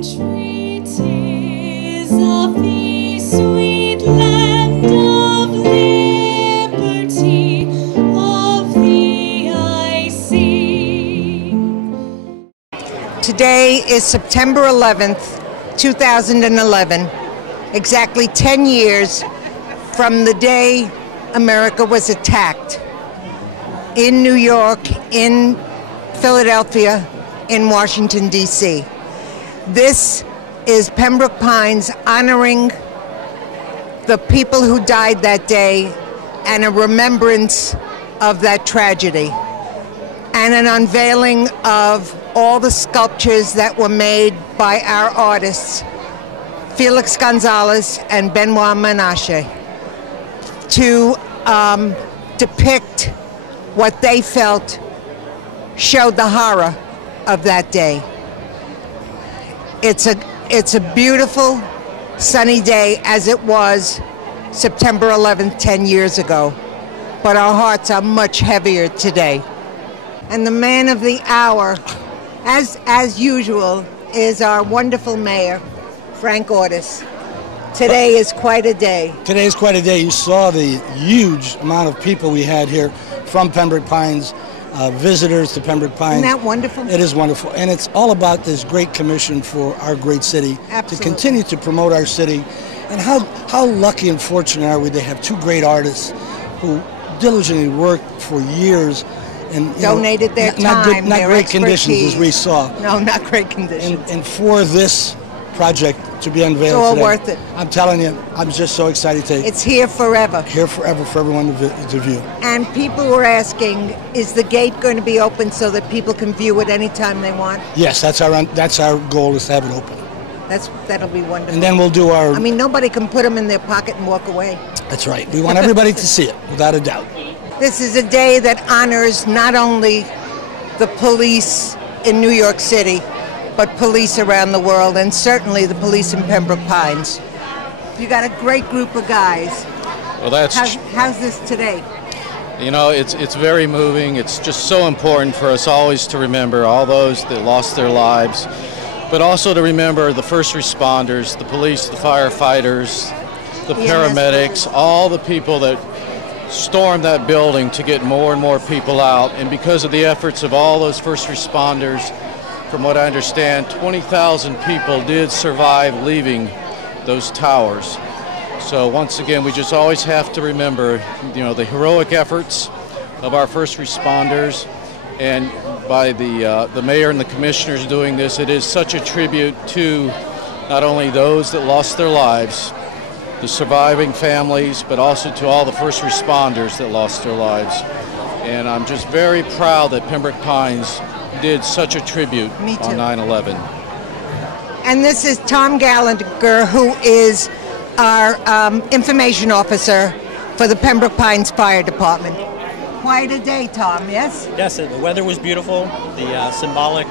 entreaties of the sweet land of liberty, of the I sing. Today is September 11th, 2011, exactly 10 years from the day America was attacked in New York, in Philadelphia, in Washington, D.C. This is Pembroke Pines honoring the people who died that day and a remembrance of that tragedy and an unveiling of all the sculptures that were made by our artists, Felix Gonzalez and Benoit Menasche, to depict what they felt showed the horror of that day. It's a beautiful, sunny day, as it was September 11th, 10 years ago, but our hearts are much heavier today. And the man of the hour, as usual, is our wonderful mayor, Frank Ortis. Today is quite a day. Today is quite a day. You saw the huge amount of people we had here from Pembroke Pines, visitors to Pembroke Pines. Isn't that wonderful? It is wonderful. And it's all about this great commission for our great city. Absolutely. To continue to promote our city. And how lucky and fortunate are we to have two great artists who diligently worked for years and donated their time, not their great expertise. conditions as we saw. No, not great conditions. And for this project to be unveiled it's all today, worth it. I'm telling you, I'm just so excited to It's here forever. Here forever for everyone to view. And people were asking, is the gate going to be open so that people can view it anytime they want? Yes, that's our goal, is to have it open. That'll be wonderful. And then we'll do our... I mean, nobody can put them in their pocket and walk away. That's right. We want everybody to see it, without a doubt. This is a day that honors not only the police in New York City, but police around the world, and certainly the police in Pembroke Pines. You got a great group of guys. Well, how's this today? You know, it's very moving. It's just so important for us always to remember all those that lost their lives, but also to remember the first responders, the police, the firefighters, the paramedics, all the people that stormed that building to get more and more people out. And because of the efforts of all those first responders, from what I understand, 20,000 people did survive leaving those towers. So once again, we just always have to remember, the heroic efforts of our first responders, and by the mayor and the commissioners doing this, it is such a tribute to not only those that lost their lives, the surviving families, but also to all the first responders that lost their lives. And I'm just very proud that Pembroke Pines did such a tribute on 9/11. And this is Tom Gallagher, who is our information officer for the Pembroke Pines Fire Department. Quite a day, Tom, yes? Yes, the weather was beautiful. The symbolic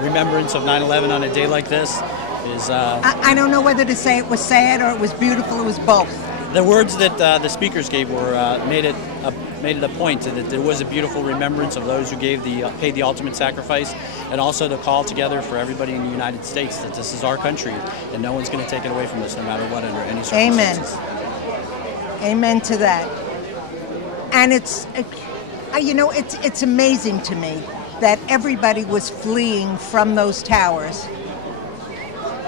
remembrance of 9/11 on a day like this is... I don't know whether to say it was sad or it was beautiful, it was both. The words that the speakers gave were made it a point that there was a beautiful remembrance of those who paid the ultimate sacrifice, and also the call together for everybody in the United States that this is our country and no one's going to take it away from us, no matter what, under any circumstances. Amen. Amen to that. And it's amazing to me that everybody was fleeing from those towers,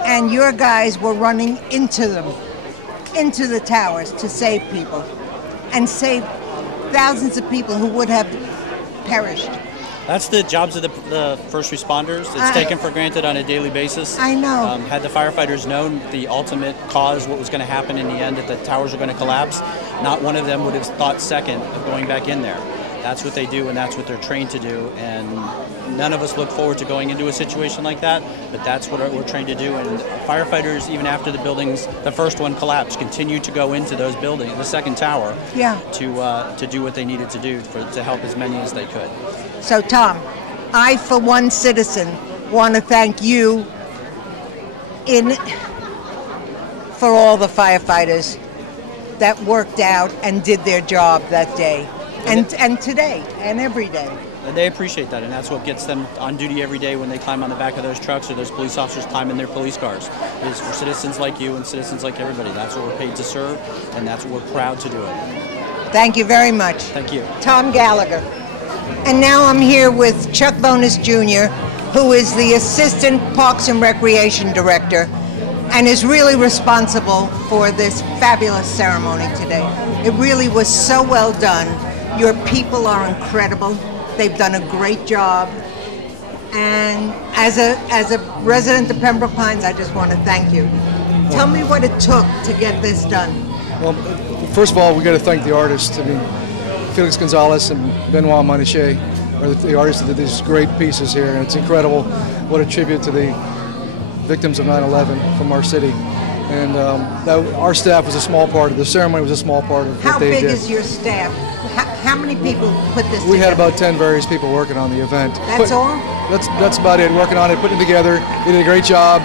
and your guys were running into the towers to save people, and save thousands of people who would have perished. That's the jobs of the first responders. It's taken for granted on a daily basis. I know. Had the firefighters known the ultimate cause, what was going to happen in the end, that the towers were going to collapse, not one of them would have thought second of going back in there. That's what they do, and that's what they're trained to do. And none of us look forward to going into a situation like that, but that's what we're trained to do. And firefighters, even after the first one collapsed, continued to go into those buildings, the second tower, to do what they needed to do to help as many as they could. So, Tom, I, for one citizen, want to thank you for all the firefighters that worked out and did their job that day, and today, and every day. They appreciate that, and that's what gets them on duty every day when they climb on the back of those trucks or those police officers climb in their police cars. It's for citizens like you and citizens like everybody. That's what we're paid to serve, and that's what we're proud to do it. Thank you very much. Thank you. Tom Gallagher. And now I'm here with Chuck Bonus Jr., who is the Assistant Parks and Recreation Director and is really responsible for this fabulous ceremony today. It really was so well done. Your people are incredible. They've done a great job. And as a resident of Pembroke Pines, I just want to thank you. Tell me what it took to get this done. Well, first of all, we got to thank the artists. I mean, Felix Gonzalez and Benoit Menasche are the artists that did these great pieces here, and it's incredible. What a tribute to the victims of 9/11 from our city. And our staff was a small part of the ceremony. Was a small part of what they did. How big is your staff? How many people put this together? We had about 10 various people working on the event. That's all? That's about it. Working on it, putting it together. They did a great job.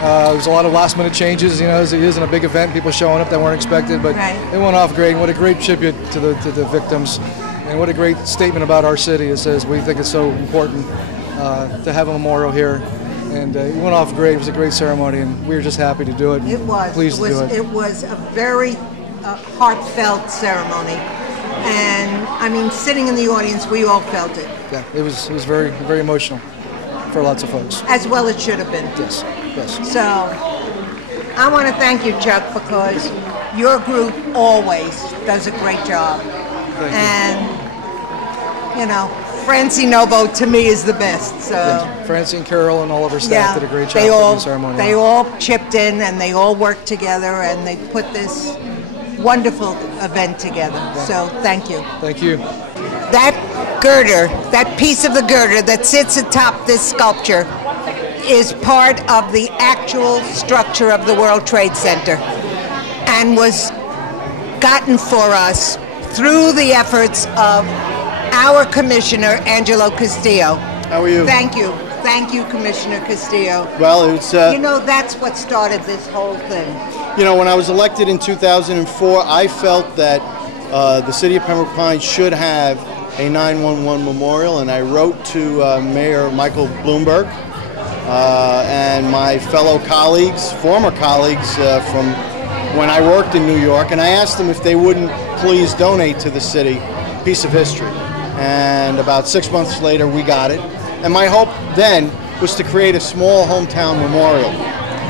There's a lot of last-minute changes, you know, as it is in a big event, people showing up that weren't expected, but It went off great. What a great tribute to the victims, and what a great statement about our city. It says we think it's so important to have a memorial here, and it went off great. It was a great ceremony, and we were just happy to do it. It was. Pleased to do it. It was a very heartfelt ceremony, and I mean, sitting in the audience, we all felt it. Yeah, it was very, very emotional for lots of folks. As well it should have been. Yes. Yes. So, I want to thank you, Chuck, because your group always does a great job. Thank you. And, you know, Francie Novo to me is the best. So, yes. Francie and Carol and all of our staff did a great job on the ceremony. They all chipped in and they all worked together and they put this wonderful event together. Yeah. So, thank you. Thank you. That girder, that piece of the girder that sits atop this sculpture is part of the actual structure of the World Trade Center and was gotten for us through the efforts of our commissioner, Angelo Castillo. How are you? Thank you. Thank you, Commissioner Castillo. Well, it's... you know, that's what started this whole thing. You know, when I was elected in 2004, I felt that the city of Pembroke Pines should have a 9/11 memorial, and I wrote to Mayor Michael Bloomberg and my fellow colleagues, former colleagues from when I worked in New York, and I asked them if they wouldn't please donate to the city a piece of history. And about 6 months later, we got it. And my hope then was to create a small hometown memorial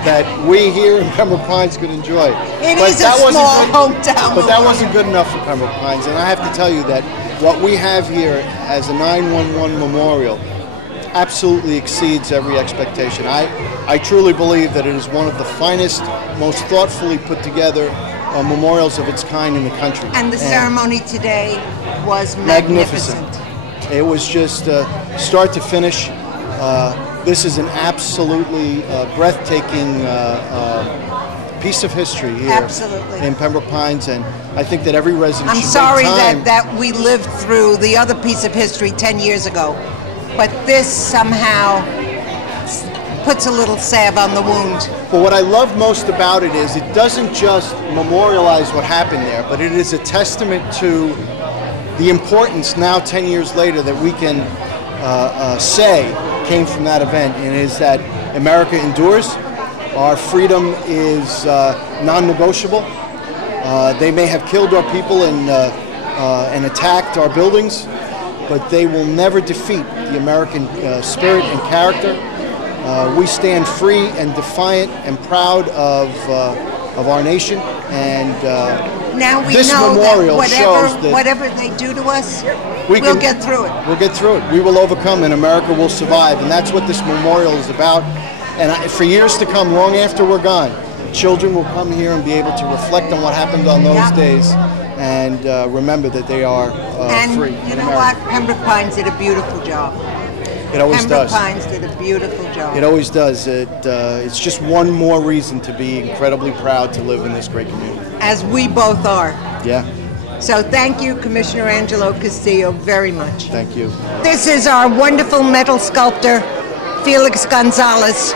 that we here in Pembroke Pines could enjoy. It is a small hometown. But that wasn't good enough for Pembroke Pines, and I have to tell you that what we have here as a 9/11 memorial absolutely exceeds every expectation. I truly believe that it is one of the finest, most thoughtfully put together memorials of its kind in the country. And the ceremony today was magnificent. It was just start to finish. This is an absolutely breathtaking piece of history here in Pembroke Pines, and I think that every resident I'm should sorry take time. that we lived through the other piece of history 10 years ago, but this somehow puts a little salve on the wound. But what I love most about it is it doesn't just memorialize what happened there, but it is a testament to the importance now 10 years later that we can say came from that event, and it is that America endures. Our freedom is non-negotiable. They may have killed our people and attacked our buildings, but they will never defeat the American spirit and character. We stand free and defiant and proud of our nation, and now we this know memorial that shows that whatever they do to us, we'll get through it. We'll get through it. We will overcome, and America will survive, and that's what this memorial is about. And for years to come, long after we're gone, children will come here and be able to reflect on what happened on those days and remember that they are free. And you know what? Pembroke Pines did a beautiful job. It always does. Pembroke Pines did a beautiful job. It always does. It's just one more reason to be incredibly proud to live in this great community. As we both are. Yeah. So thank you, Commissioner Angelo Castillo, very much. Thank you. This is our wonderful metal sculptor, Felix Gonzalez,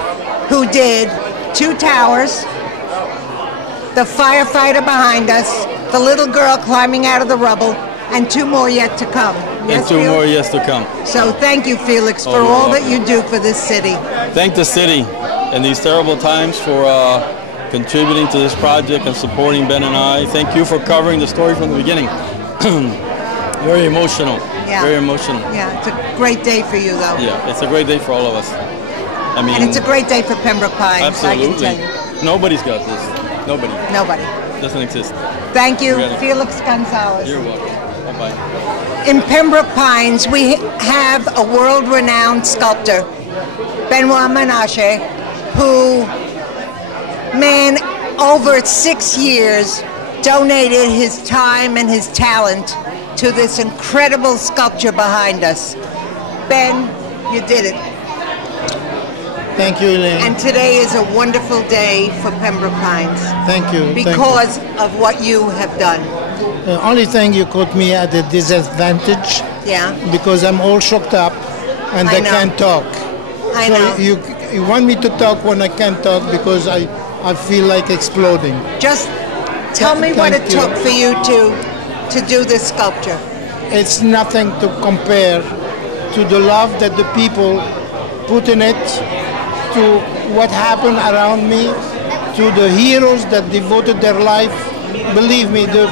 who did 2 towers, the firefighter behind us, the little girl climbing out of the rubble, And 2 more yet to come. And Yes, 2 Felix? more years to come. So thank you, Felix, for you're all that welcome. you do for this city. Thank the city in these terrible times for contributing to this project and supporting Ben and I. Thank you for covering the story from the beginning. Very emotional. Yeah. Very emotional. Yeah, it's a great day for you, though. Yeah, it's a great day for all of us. I mean, And it's a great day for Pembroke Pines, absolutely. I can tell you. Nobody's got this. Nobody. Nobody. Doesn't exist. Thank you, Really. Felix Gonzalez. You're welcome. Bye-bye. In Pembroke Pines, we have a world-renowned sculptor, Benoit Menasche, who, man, over 6 years, donated his time and his talent to this incredible sculpture behind us. Ben, you did it. Thank you, Elaine. And today is a wonderful day for Pembroke Pines Thank you. because of what you have done. The only thing you caught me at a disadvantage Yeah, because I'm all shocked up and I I know. can't talk. I so know. you want me to talk when I can't talk because I feel like exploding. Just tell me what it Thank you. took for you to do this sculpture. It's nothing to compare to the love that the people put in it, to what happened around me, to the heroes that devoted their life. Believe me, the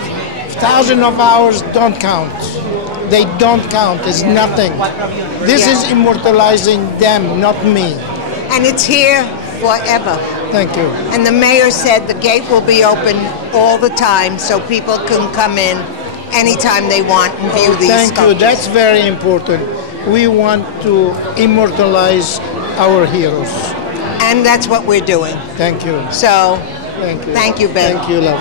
thousands of hours don't count. They don't count. It's nothing. This Yeah. is immortalizing them, not me. And it's here forever. Thank you. And the mayor said the gate will be open all the time so people can come in anytime they want and view these Thank you. sculptures. That's very important. We want to immortalize our heroes. And that's what we're doing. Thank you. So, Thank you. thank you, Ben. Thank you, love.